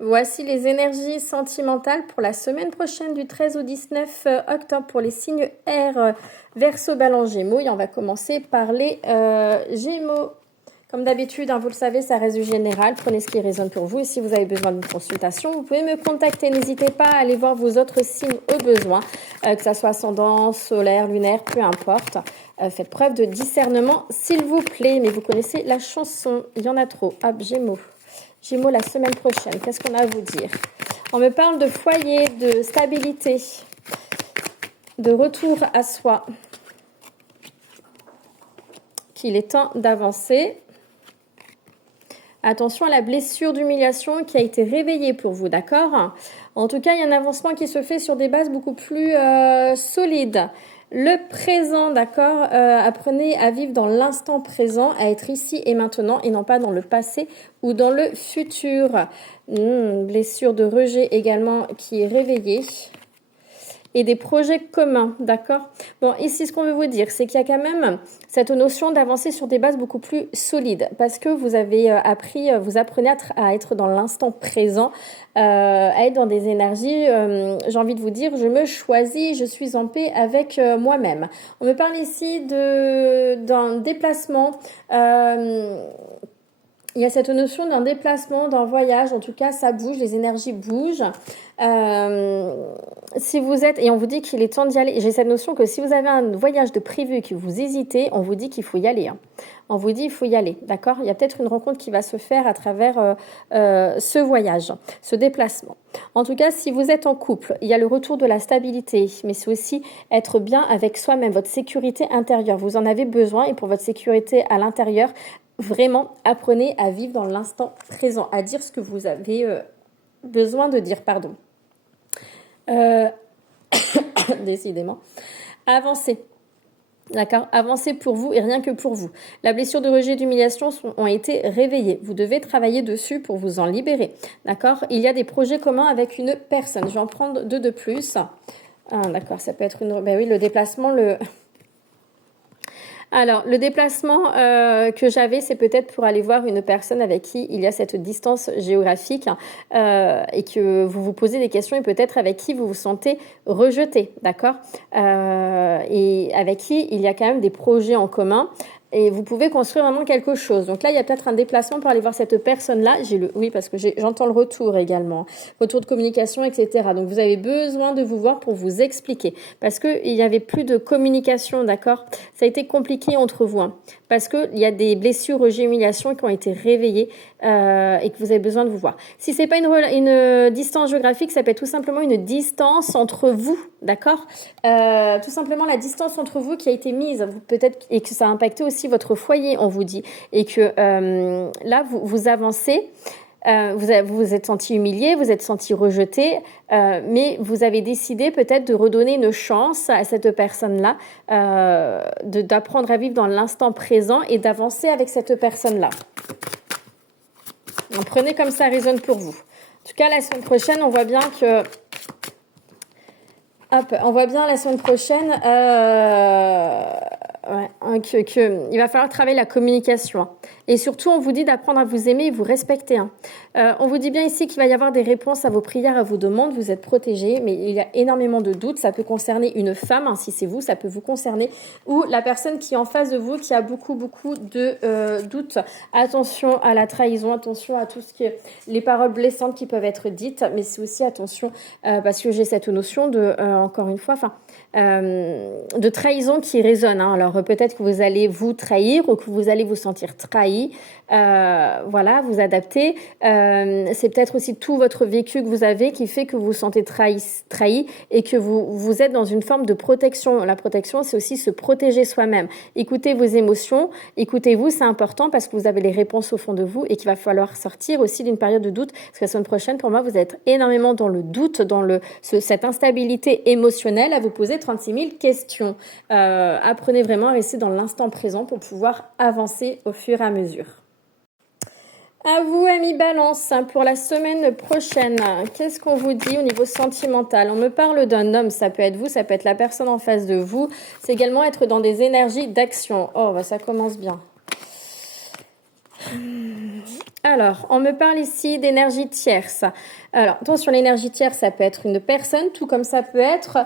Voici les énergies sentimentales pour la semaine prochaine du 13 au 19 octobre pour les signes R, Verseau, Balance, Gémeaux. Et on va commencer par les Gémeaux. Comme d'habitude, hein, vous le savez, ça reste du général. Prenez ce qui résonne pour vous. Et si vous avez besoin d'une consultation, vous pouvez me contacter. N'hésitez pas à aller voir vos autres signes au besoin, que ça soit ascendant, solaire, lunaire, peu importe. Faites preuve de discernement, s'il vous plaît. Mais vous connaissez la chanson. Il y en a trop. Hop, Gémeaux. Gémeaux la semaine prochaine. Qu'est-ce qu'on a à vous dire? On me parle de foyer, de stabilité, de retour à soi. Qu'il est temps d'avancer. Attention à la blessure d'humiliation qui a été réveillée pour vous, d'accord? En tout cas, il y a un avancement qui se fait sur des bases beaucoup plus solides. Le présent, d'accord? Apprenez à vivre dans l'instant présent, à être ici et maintenant et non pas dans le passé ou dans le futur. Blessure de rejet également qui est réveillée. Et des projets communs, d'accord? Bon, ici, ce qu'on veut vous dire, c'est qu'il y a quand même cette notion d'avancer sur des bases beaucoup plus solides parce que vous avez appris, vous apprenez à être dans l'instant présent, à être dans des énergies, j'ai envie de vous dire, je me choisis, je suis en paix avec moi-même. On me parle ici d'un déplacement, il y a cette notion d'un déplacement, d'un voyage, en tout cas ça bouge, les énergies bougent. Si vous êtes, et on vous dit qu'il est temps d'y aller, j'ai cette notion que si vous avez un voyage de prévu et que vous hésitez, on vous dit qu'il faut y aller. On vous dit il faut y aller, d'accord? Il y a peut-être une rencontre qui va se faire à travers ce voyage, ce déplacement. En tout cas, si vous êtes en couple, il y a le retour de la stabilité, mais c'est aussi être bien avec soi-même, votre sécurité intérieure. Vous en avez besoin et pour votre sécurité à l'intérieur, vraiment, apprenez à vivre dans l'instant présent, à dire ce que vous avez besoin de dire, pardon. Décidément. Avancez. D'accord? Avancez pour vous et rien que pour vous. La blessure de rejet et d'humiliation ont été réveillées. Vous devez travailler dessus pour vous en libérer. D'accord? Il y a des projets communs avec une personne. Je vais en prendre 2 de plus. Ah, d'accord, ça peut être une... Ben oui, le déplacement, Alors, le déplacement que j'avais, c'est peut-être pour aller voir une personne avec qui il y a cette distance géographique et que vous vous posez des questions et peut-être avec qui vous vous sentez rejeté, d'accord? Et avec qui il y a quand même des projets en commun. Et vous pouvez construire vraiment quelque chose. Donc là, il y a peut-être un déplacement pour aller voir cette personne-là. Oui, parce que j'entends le retour également. Retour de communication, etc. Donc vous avez besoin de vous voir pour vous expliquer. Parce qu'il n'y avait plus de communication, d'accord? Ça a été compliqué entre vous. Parce qu'il y a des blessures, rejet, humiliation qui ont été réveillées et que vous avez besoin de vous voir. Si c'est pas une distance géographique, ça peut être tout simplement une distance entre vous, d'accord? Tout simplement la distance entre vous qui a été mise, peut-être, et que ça a impacté aussi votre foyer, on vous dit, et que là vous avancez. Vous vous êtes senti humilié, vous êtes senti rejeté, mais vous avez décidé peut-être de redonner une chance à cette personne-là, d'apprendre à vivre dans l'instant présent et d'avancer avec cette personne-là. Donc, prenez comme ça résonne pour vous. En tout cas, la semaine prochaine, on voit bien que... Hop, on voit bien la semaine prochaine il va falloir travailler la communication. Et surtout, on vous dit d'apprendre à vous aimer et vous respecter. On vous dit bien ici qu'il va y avoir des réponses à vos prières, à vos demandes. Vous êtes protégés, mais il y a énormément de doutes. Ça peut concerner une femme, si c'est vous, ça peut vous concerner. Ou la personne qui est en face de vous, qui a beaucoup de doutes. Attention à la trahison, attention à tout ce qui est les paroles blessantes qui peuvent être dites. Mais c'est aussi attention, parce que j'ai cette notion de, encore une fois, de trahison qui résonne. Alors peut-être que vous allez vous trahir ou que vous allez vous sentir trahi. Voilà, vous adaptez. C'est peut-être aussi tout votre vécu que vous avez qui fait que vous vous sentez trahi et que vous êtes dans une forme de protection. La protection, c'est aussi se protéger soi-même. Écoutez vos émotions, écoutez-vous, c'est important parce que vous avez les réponses au fond de vous et qu'il va falloir sortir aussi d'une période de doute. Parce que la semaine prochaine, pour moi, vous êtes énormément dans le doute, dans cette instabilité émotionnelle à vous poser 36 000 questions. Apprenez vraiment à rester dans l'instant présent pour pouvoir avancer au fur et à mesure. À vous, amis Balance, pour la semaine prochaine, qu'est-ce qu'on vous dit au niveau sentimental? On me parle d'un homme, ça peut être vous, ça peut être la personne en face de vous. C'est également être dans des énergies d'action. Oh, bah, ça commence bien. Alors, on me parle ici d'énergie tierce. Alors, attention, l'énergie tierce, ça peut être une personne, tout comme ça peut être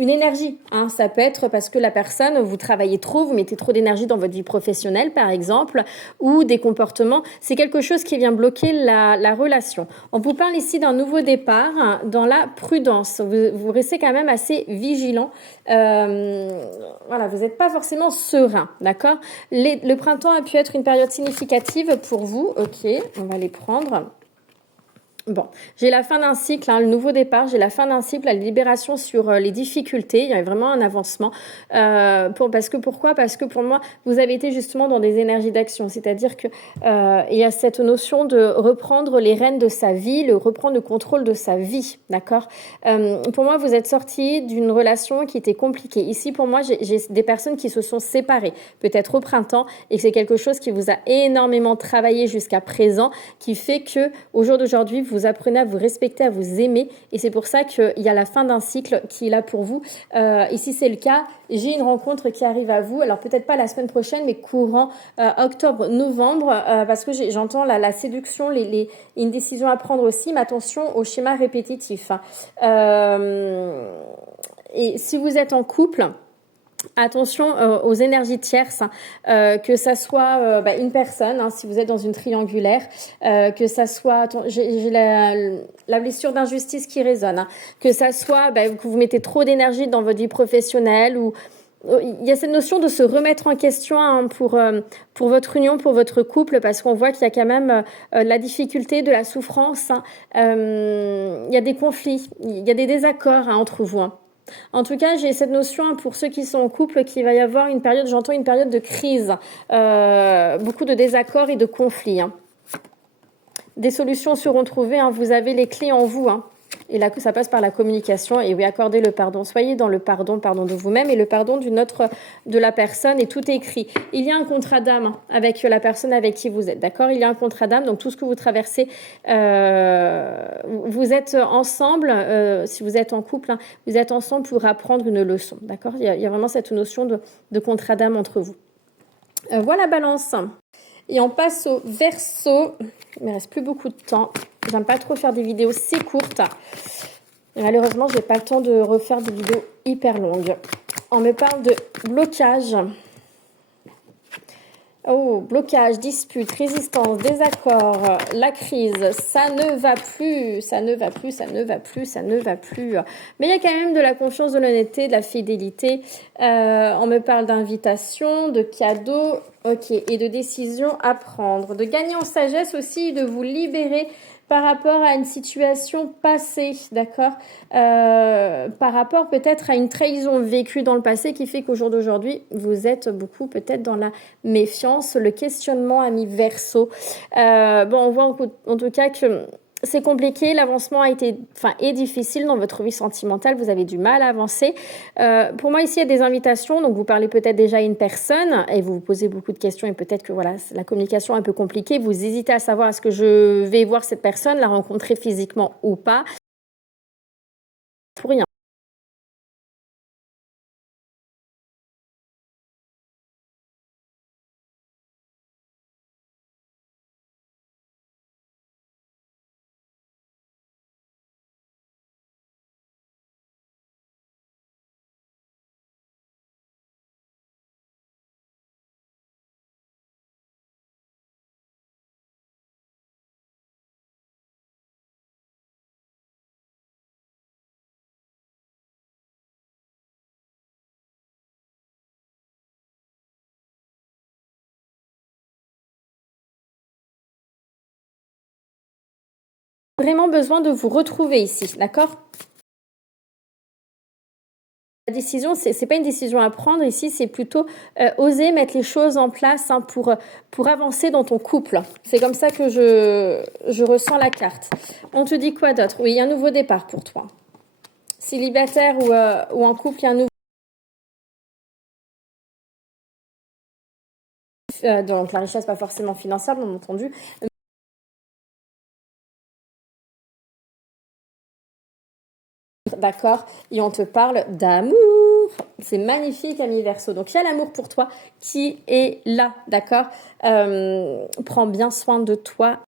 une énergie. Hein. Ça peut être parce que la personne, vous travaillez trop, vous mettez trop d'énergie dans votre vie professionnelle, par exemple, ou des comportements. C'est quelque chose qui vient bloquer la relation. On vous parle ici d'un nouveau départ, hein, dans la prudence. Vous restez quand même assez vigilant. Voilà, vous n'êtes pas forcément serein, d'accord? Le printemps a pu être une période significative pour vous. Ok, on va les prendre. Bon, j'ai la fin d'un cycle, hein, le nouveau départ, j'ai la fin d'un cycle, la libération sur les difficultés, il y a vraiment un avancement. Pourquoi? Parce que pour moi, vous avez été justement dans des énergies d'action, c'est-à-dire que il y a cette notion de reprendre les rênes de sa vie, reprendre le contrôle de sa vie, d'accord? Pour moi, vous êtes sorti d'une relation qui était compliquée. Ici, pour moi, j'ai des personnes qui se sont séparées, peut-être au printemps, et que c'est quelque chose qui vous a énormément travaillé jusqu'à présent, qui fait que au jour d'aujourd'hui, vous apprenez à vous respecter, à vous aimer, et c'est pour ça qu'il y a la fin d'un cycle qui est là pour vous. Ici, c'est le cas. J'ai une rencontre qui arrive à vous, alors peut-être pas la semaine prochaine, mais courant octobre-novembre, parce que j'entends la séduction, une décision à prendre aussi, mais attention au schéma répétitif. Et si vous êtes en couple, attention aux énergies tierces, que ça soit une personne, hein, si vous êtes dans une triangulaire, que ça soit, j'ai la blessure d'injustice qui résonne, hein, que ça soit que vous mettez trop d'énergie dans votre vie professionnelle, ou il y a cette notion de se remettre en question, hein, pour votre union, pour votre couple, parce qu'on voit qu'il y a quand même de la difficulté, de la souffrance, hein. Il y a des conflits, il y a des désaccords, hein, entre vous, hein. En tout cas, j'ai cette notion, hein, pour ceux qui sont en couple, qu'il va y avoir une période, j'entends une période de crise, beaucoup de désaccords et de conflits, hein. Des solutions seront trouvées, hein, vous avez les clés en vous, hein. Et là, ça passe par la communication. Et oui, accordez le pardon. Soyez dans le pardon de vous-même et le pardon de la personne. Et tout est écrit. Il y a un contrat d'âme avec la personne avec qui vous êtes. D'accord? Il y a un contrat d'âme. Donc, tout ce que vous traversez, vous êtes ensemble. Si vous êtes en couple, hein, vous êtes ensemble pour apprendre une leçon. D'accord? Il y a vraiment cette notion de contrat d'âme entre vous. Voilà, Balance. Et on passe au Verseau. Il ne me reste plus beaucoup de temps. J'aime pas trop faire des vidéos si courtes. Et malheureusement, je n'ai pas le temps de refaire des vidéos hyper longues. On me parle de blocage. Oh, blocage, dispute, résistance, désaccord, la crise, ça ne va plus, ça ne va plus, ça ne va plus, ça ne va plus. Mais il y a quand même de la confiance, de l'honnêteté, de la fidélité. On me parle d'invitation, de cadeaux, ok, et de décisions à prendre. De gagner en sagesse aussi, de vous libérer par rapport à une situation passée, d'accord, par rapport peut-être à une trahison vécue dans le passé qui fait qu'au jour d'aujourd'hui, vous êtes beaucoup peut-être dans la méfiance, le questionnement a mis Verseau. On voit en tout cas que c'est compliqué, l'avancement est difficile dans votre vie sentimentale, vous avez du mal à avancer. Pour moi, ici, il y a des invitations, donc vous parlez peut-être déjà à une personne et vous vous posez beaucoup de questions et peut-être que voilà, la communication est un peu compliquée, vous hésitez à savoir est-ce que je vais voir cette personne, la rencontrer physiquement ou pas. Pour rien. Vraiment besoin de vous retrouver ici, d'accord? La décision, c'est pas une décision à prendre ici, c'est plutôt oser mettre les choses en place, hein, pour avancer dans ton couple. C'est comme ça que je ressens la carte. On te dit quoi d'autre? Oui, il y a un nouveau départ pour toi. Célibataire ou en couple, il y a un nouveau. Donc la richesse, pas forcément financière, bien entendu. D'accord? Et on te parle d'amour. C'est magnifique, ami Verseau. Donc, il y a l'amour pour toi qui est là, d'accord? Prends bien soin de toi.